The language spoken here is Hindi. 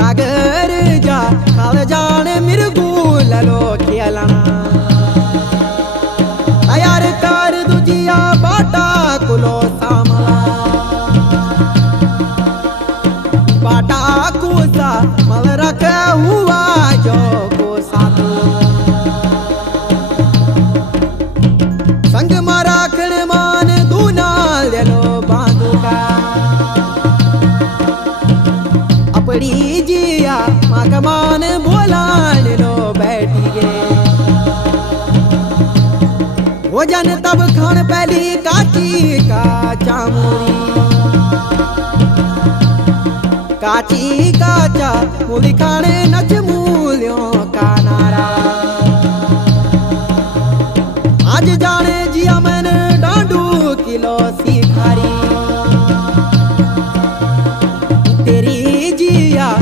कागर जा खाल जाने मिर्गू ललो खेलना यार कार दुजिया बाटा कुलो सामा बाटा कुसा मल रखे हुआ जो को साधु संग मारा खड़मान दूना लेलो बांधुका अपड़ी जिया मकमान बोलान लो बैठी गे भोजन तब खान पहली काची का चामुरी काची काचा मूली खाने नच